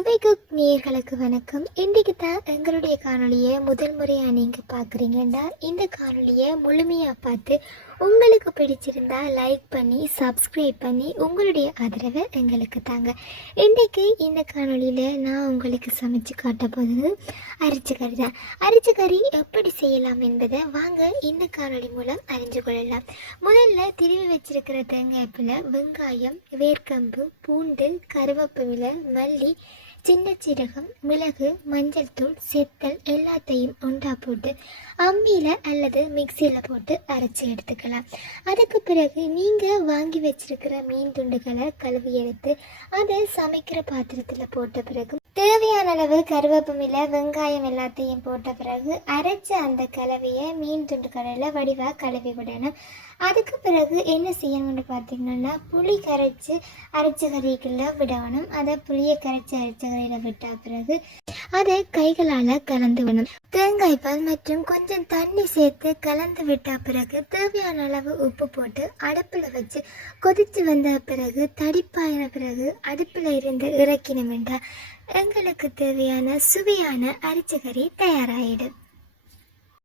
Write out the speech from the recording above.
சுவை குக் நேயர்களுக்கு வணக்கம். இன்றைக்கு தான் எங்களுடைய காணொலியை முதல் முறையாக நீங்கள் பார்க்குறீங்கன்னா இந்த காணொலியை முழுமையாக பார்த்து உங்களுக்கு பிடிச்சிருந்தா லைக் பண்ணி சப்ஸ்கிரைப் பண்ணி உங்களுடைய ஆதரவை எங்களுக்கு தாங்க. இன்றைக்கு இந்த காணொலியில் நான் உங்களுக்கு சமைச்சு காட்ட போகிறது அரிசி கறி தான். அரிசி கறி எப்படி செய்யலாம் என்பதை வாங்க இந்த காணொலி மூலம் அறிஞ்சு கொள்ளலாம். முதல்ல திருவி வச்சிருக்கிற தேங்காய்ப்பில் வெங்காயம், வேர்க்கம்பு, பூண்டு, கருவேப்பிலை, மல்லி, சின்ன சீரகம், மிளகு, மஞ்சள் தூள், செத்தல் எல்லாத்தையும் ஒன்றா போட்டு அம்மியில் அல்லது மிக்சியில் போட்டு அரைச்சி எடுத்துக்கலாம். அதுக்கு பிறகு நீங்கள் வாங்கி வச்சிருக்கிற மீன் துண்டுகளை கழுவி எடுத்து அதை சமைக்கிற பாத்திரத்தில் போட்ட பிறகு தேவையான அளவு கருவேப்பிலை, வெங்காயம் எல்லாத்தையும் போட்ட பிறகு அரைச்ச அந்த கலவையை மீன் துண்டுகளில் வடிவாக கழுவி விடணும். அதுக்கு பிறகு என்ன செய்யணும்னு பார்த்தீங்கன்னா புளி கரைச்சி அரைச்ச கறிக்குள்ள விடணும். அதை புளியை கரைச்சி அரைச்ச கறியில் விட்ட பிறகு அதை கைகளால் கலந்து விடணும். தேங்காய் பால் மற்றும் கொஞ்சம் தண்ணி சேர்த்து கலந்து விட்ட பிறகு தேவையான அளவு உப்பு போட்டு அடுப்பில் வச்சு கொதித்து வந்த பிறகு தடிப்பாயின பிறகு அடுப்பில் இருந்து இறக்கினோம் என்றால் எங்களுக்கு தேவையான சுவையான அரிசி கறி தயாராகிடும்.